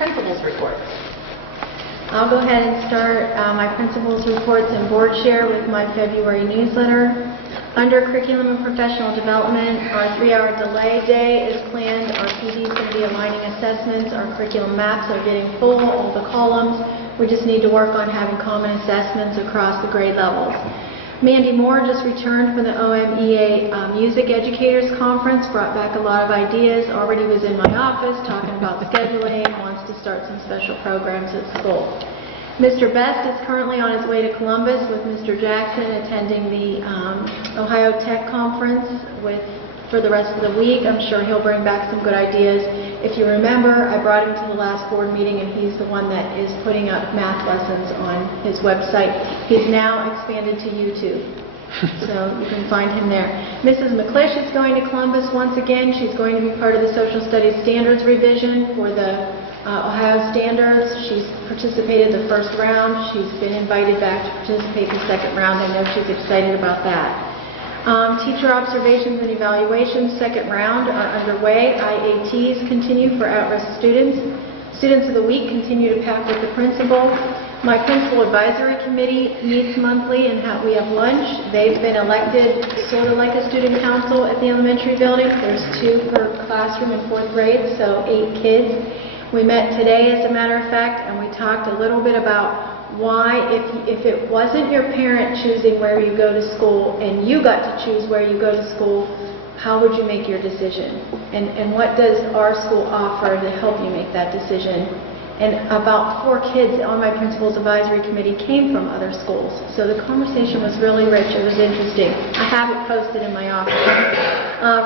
principal's reports. I'll go ahead and start my principal's reports and board share with my February newsletter. Under curriculum and professional development, our 3-hour delay day is planned. Our PD is going to be aligning assessments. Our curriculum maps are getting full, all the columns. We just need to work on having common assessments across the grade levels. Mandy Moore just returned from the OMEA Music Educators Conference, brought back a lot of ideas, already was in my office talking about scheduling, wants to start some special programs at school. Mr. Best is currently on his way to Columbus with Mr. Jackson attending the Ohio Tech Conference for the rest of the week. I'm sure he'll bring back some good ideas. If you remember, I brought him to the last board meeting and he's the one that is putting up math lessons on his website. He's now expanded to YouTube, so you can find him there. Mrs. McClish is going to Columbus once again. She's going to be part of the Social Studies Standards revision for the Ohio Standards. She's participated the first round. She's been invited back to participate in the second round. I know she's excited about that. Teacher observations and evaluations, second round, are underway. IATs continue for at-risk students. Students of the week continue to pack with the principal. My principal advisory committee meets monthly and we have lunch. They've been elected sort of like a student council at the elementary building. There's 2 per classroom in 4th grade, so 8 kids. We met today, as a matter of fact, and we talked a little bit about why, if it wasn't your parent choosing where you go to school and you got to choose where you go to school, how would you make your decision? And what does our school offer to help you make that decision? And about 4 kids on my principal's advisory committee came from other schools. So the conversation was really rich. It was interesting. I have it posted in my office.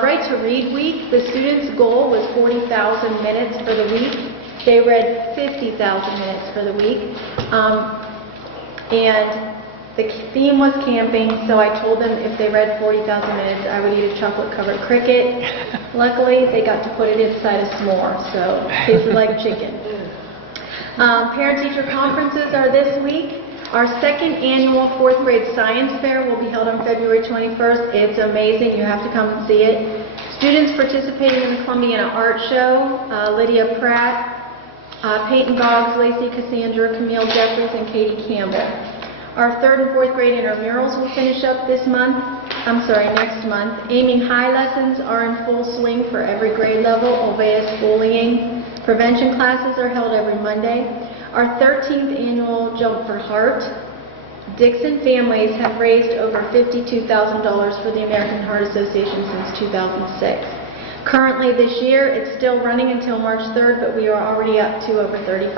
Right to Read Week, the students' goal was 40,000 minutes for the week. They read 50,000 minutes for the week. And the theme was camping, so I told them if they read 40,000 minutes, I would eat a chocolate-covered cricket. Luckily, they got to put it inside a s'more, so it tasted like chicken. Parent-teacher conferences are this week. Our second annual 4th grade science fair will be held on February 21st. It's amazing. You have to come and see it. Students participating in the Columbiana Art Show, Lydia Pratt, Peyton Goggs, Lacey Cassandra, Camille Jeffries, and Katie Campbell. Our 3rd and 4th grade intramurals will finish up next month. Aiming high lessons are in full swing for every grade level. Obeah bullying prevention classes are held every Monday. Our 13th annual Jump for Heart. Dixon families have raised over $52,000 for the American Heart Association since 2006. Currently this year, it's still running until March 3rd, but we are already up to over $3,500.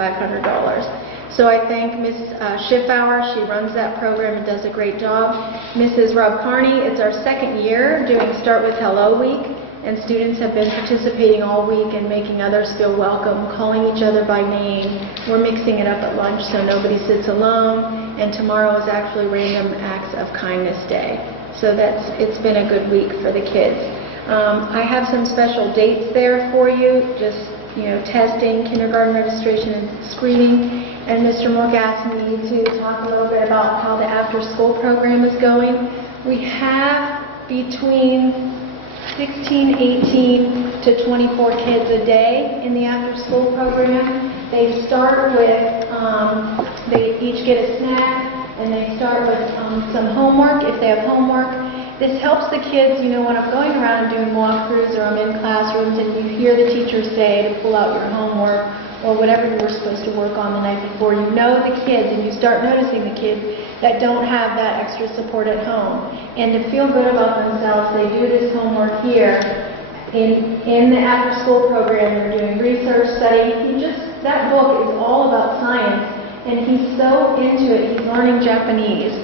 So I thank Ms. Schiffauer. She runs that program and does a great job. Mrs. Rob Carney, it's our 2nd year doing Start With Hello Week, and students have been participating all week and making others feel welcome, calling each other by name. We're mixing it up at lunch so nobody sits alone, and tomorrow is actually Random Acts of Kindness Day. So it's been a good week for the kids. I have some special dates there for you, just testing, kindergarten registration and screening. And Mr. Moore asked me to talk a little bit about how the after-school program is going. We have between 16, 18 to 24 kids a day in the after-school program. They start with, they each get a snack, and they start with some homework if they have homework. This helps the kids, when I'm going around and doing walkthroughs or I'm in classrooms and you hear the teacher say to pull out your homework or whatever you were supposed to work on the night before, you know the kids and you start noticing the kids that don't have that extra support at home. And to feel good about themselves, they do this homework here. In the after-school program, they're doing research, studying. That book is all about science, and he's so into it, he's learning Japanese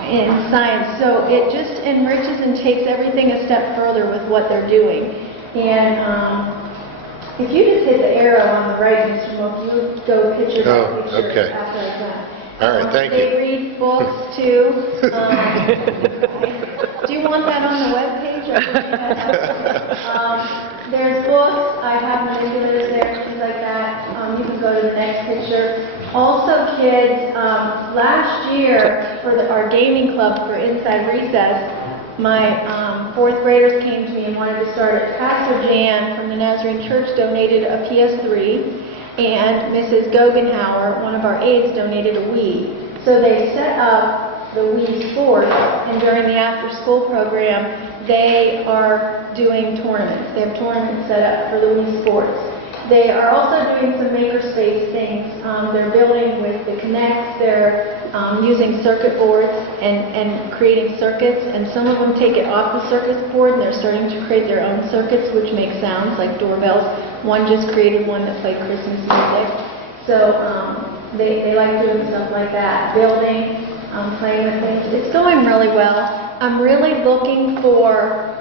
in science, so it just enriches and takes everything a step further with what they're doing. And if you just hit the arrow on the right, Mr. Mook, you would go picture by picture okay. after I said. All right, thank They you. read books too. Do you want that on the web page? There's books. I have manipulators there, things like that. You can go to the next picture. Also, kids, last year for our gaming club for Inside Recess, my 4th graders came to me and wanted to start it. Pastor Jan from the Nazarene Church donated a PS3. and Mrs. Gogenhauer, one of our aides, donated a Wii. So they set up the Wii Sports, and during the after-school program, they are doing tournaments. They have tournaments set up for the Wii Sports. They are also doing some makerspace things. They're building with the Kinects. They're using circuit boards and creating circuits, and some of them take it off the circuit board and they're starting to create their own circuits which make sounds like doorbells. One just created one that played Christmas music. So they like doing stuff like that, building, playing with things. It's going really well. I'm really looking for,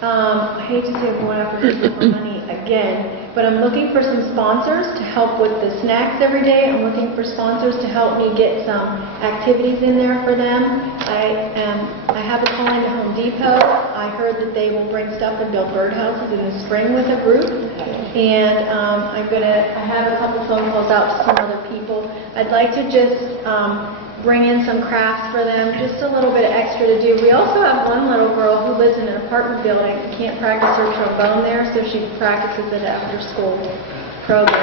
I hate to say I'm going after people for money again, but I'm looking for some sponsors to help with the snacks every day. I'm looking for sponsors to help me get some activities in there for them. I have a calling to Home Depot. I heard that they will bring stuff and build birdhouses in the spring with a group. And I have a couple phone calls out to some other people. I'd like to just bring in some crafts for them, just a little bit extra to do. We also have one little girl who lives in an apartment building and can't practice her trombone there, so she practices it after school program.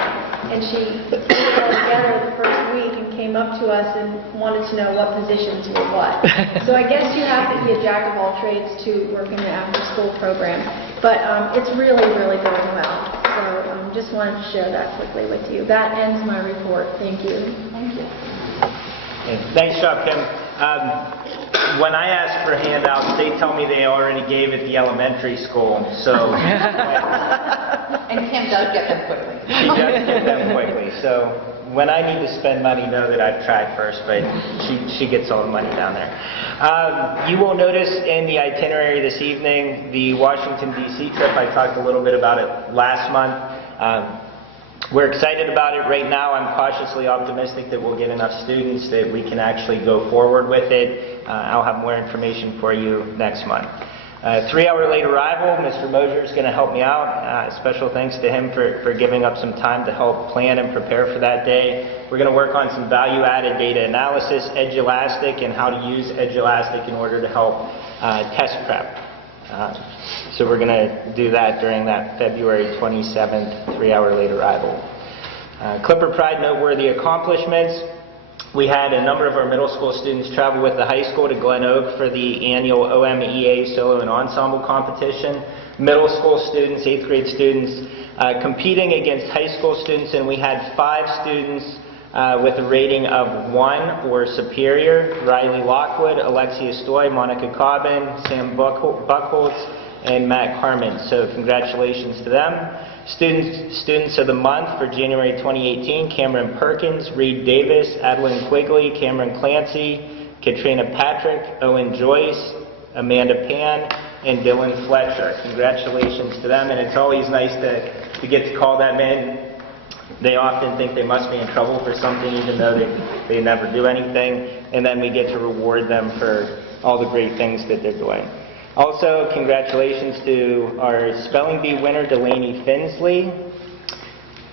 And she put it all together the first week and came up to us and wanted to know what positions were what. So I guess you have to be a jack of all trades to work in the after school program. But it's really, really going well. So just wanted to share that quickly with you. That ends my report. Thank you. Thank you. Thanks, Chuck. Kim. When I ask for handouts, they tell me they already gave at the elementary school. So, and Kim does get them quickly. She does get them quickly. So when I need to spend money, know that I've tried first, but she gets all the money down there. You will notice in the itinerary this evening the Washington, D.C. trip. I talked a little bit about it last month. We're excited about it right now. I'm cautiously optimistic that we'll get enough students that we can actually go forward with it. I'll have more information for you next month. 3-hour late arrival, Mr. Mosier is going to help me out. Special thanks to him for giving up some time to help plan and prepare for that day. We're going to work on some value-added data analysis, Edulastic, and how to use Edulastic in order to help test prep. So we're going to do that during that February 27th 3-hour late arrival. Clipper Pride noteworthy accomplishments. We had a number of our middle school students travel with the high school to Glen Oak for the annual OMEA solo and ensemble competition. Middle school students, 8th grade students, competing against high school students, and we had 5 students with a rating of 1 or superior: Riley Lockwood, Alexia Stoy, Monica Cobbin, Sam Buckholtz, and Matt Carmen. So congratulations to them. Students of the month for January 2018, Cameron Perkins, Reed Davis, Adeline Quigley, Cameron Clancy, Katrina Patrick, Owen Joyce, Amanda Pan, and Dylan Fletcher. Congratulations to them, and it's always nice to get to call them in. They often think they must be in trouble for something even though they never do anything, and then we get to reward them for all the great things that they're doing. Also, congratulations to our spelling bee winner, Delaney Finsley.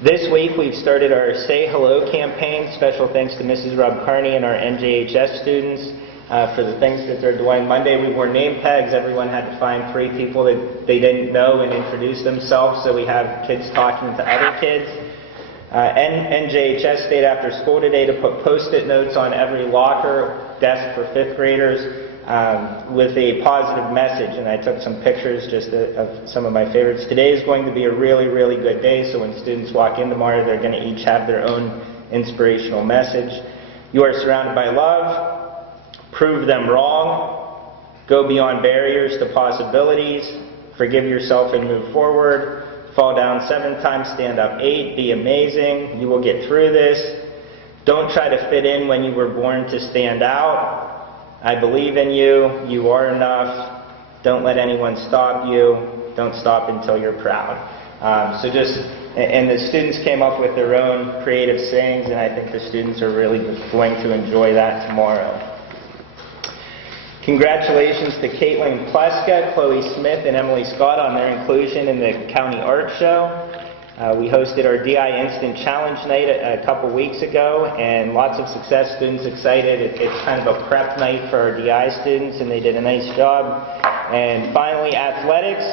This week we've started our Say Hello campaign. Special thanks to Mrs. Rob Carney and our NJHS students for the things that they're doing. Monday we wore name tags. Everyone had to find 3 people that they didn't know and introduce themselves, so we have kids talking to other kids. NJHS stayed after school today to put post-it notes on every locker, desk for 5th graders with a positive message, and I took some pictures just of some of my favorites. Today is going to be a really, really good day, so when students walk in tomorrow, they're going to each have their own inspirational message. You are surrounded by love. Prove them wrong. Go beyond barriers to possibilities. Forgive yourself and move forward. Fall down 7 times, stand up 8. Be amazing. You will get through this. Don't try to fit in when you were born to stand out. I believe in you. You are enough. Don't let anyone stop you. Don't stop until you're proud. And the students came up with their own creative sayings, and I think the students are really going to enjoy that tomorrow. Congratulations to Caitlin Pleska, Chloe Smith, and Emily Scott on their inclusion in the County Art Show. We hosted our DI Instant Challenge Night a couple weeks ago, and lots of success. Students excited. It's kind of a prep night for our DI students, and they did a nice job. And finally, athletics.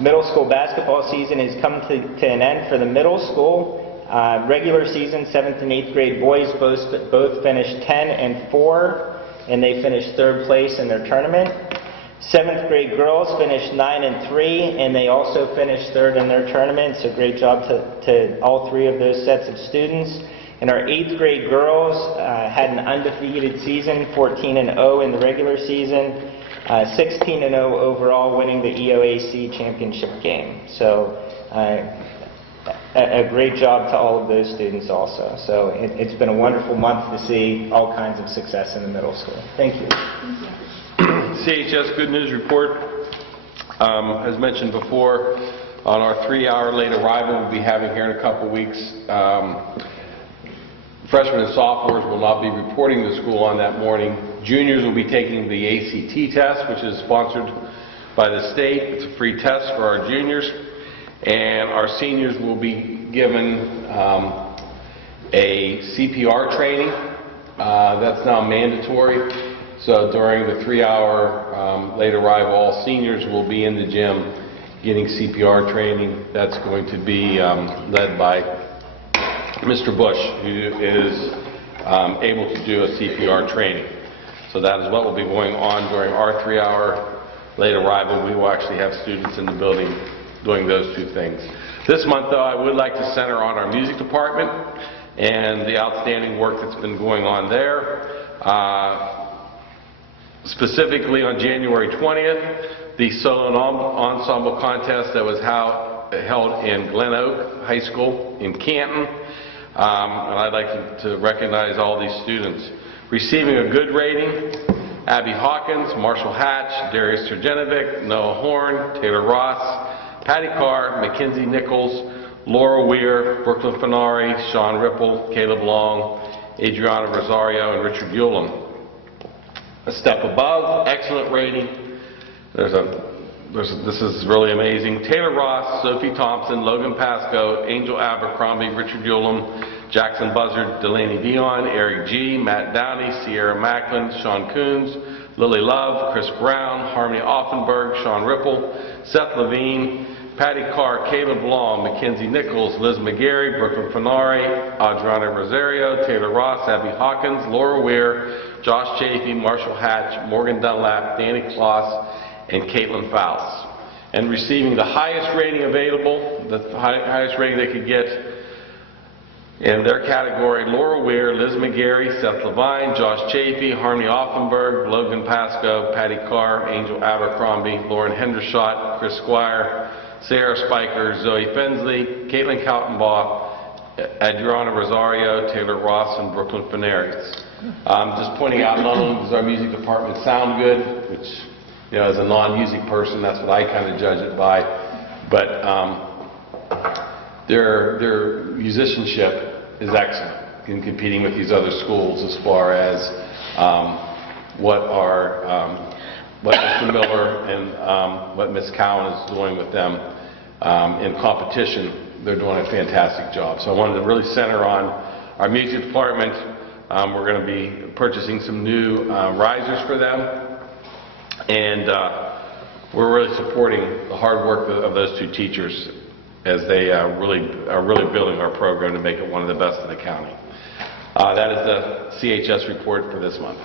Middle school basketball season has come to an end for the middle school. Regular season, 7th and 8th grade boys both finished 10 and 4, and they finished 3rd place in their tournament. 7th grade girls finished 9 and 3, and they also finished 3rd in their tournament. So great job to all 3 of those sets of students. And our 8th grade girls had an undefeated season, 14 and 0 in the regular season, 16 and 0 overall, winning the EOAC championship game. So a great job to all of those students also. So it's been a wonderful month to see all kinds of success in the middle school. Thank you. CHS Good News Report. As mentioned before, on our 3-hour late arrival we'll be having here in a couple weeks, freshmen and sophomores will not be reporting to school on that morning. Juniors will be taking the ACT test, which is sponsored by the state. It's a free test for our juniors. And our seniors will be given a CPR training. That's now mandatory. So during the 3-hour late arrival, all seniors will be in the gym getting CPR training. That's going to be led by Mr. Bush, who is able to do a CPR training. So that is what will be going on during our 3-hour late arrival. We will actually have students in the building doing those 2 things. This month, though, I would like to center on our music department and the outstanding work that's been going on there. Specifically on January 20th, the solo ensemble contest that was held in Glen Oak High School in Canton. And I'd like to recognize all these students. Receiving a good rating, Abby Hawkins, Marshall Hatch, Darius Turgenovic, Noah Horn, Taylor Ross, Patty Carr, Mackenzie Nichols, Laura Weir, Brooklyn Fenari, Sean Ripple, Caleb Long, Adriana Rosario, and Richard Ulam. A step above, excellent rating. This is really amazing. Taylor Ross, Sophie Thompson, Logan Pasco, Angel Abercrombie, Richard Ulam, Jackson Buzzard, Delaney Dion, Eric G., Matt Downey, Sierra Macklin, Sean Coons, Lily Love, Chris Brown, Harmony Offenberg, Sean Ripple, Seth Levine, Patty Carr, Caleb Long, Mackenzie Nichols, Liz McGarry, Brooklyn Fenari, Adriana Rosario, Taylor Ross, Abby Hawkins, Laura Weir, Josh Chafee, Marshall Hatch, Morgan Dunlap, Danny Kloss, and Caitlin Fowles. And receiving the highest rating available, the highest rating they could get in their category, Laura Weir, Liz McGarry, Seth Levine, Josh Chafee, Harmony Offenberg, Logan Pasco, Patty Carr, Angel Abercrombie, Lauren Hendershot, Chris Squire, Sarah Spiker, Zoe Fensley, Caitlin Kaltenbaugh, Adriana Rosario, Taylor Ross, and Brooklyn Fenari. Just pointing out, not only does our music department sound good, which, you know, as a non-music person, that's what I kind of judge it by, but their musicianship is excellent in competing with these other schools as far as what Mr. Miller and what Ms. Cowan is doing with them in competition. They're doing a fantastic job. So I wanted to really center on our music department. We're going to be purchasing some new risers for them, and we're really supporting the hard work of those 2 teachers as they are really building our program to make it one of the best in the county. That is the CHS report for this month.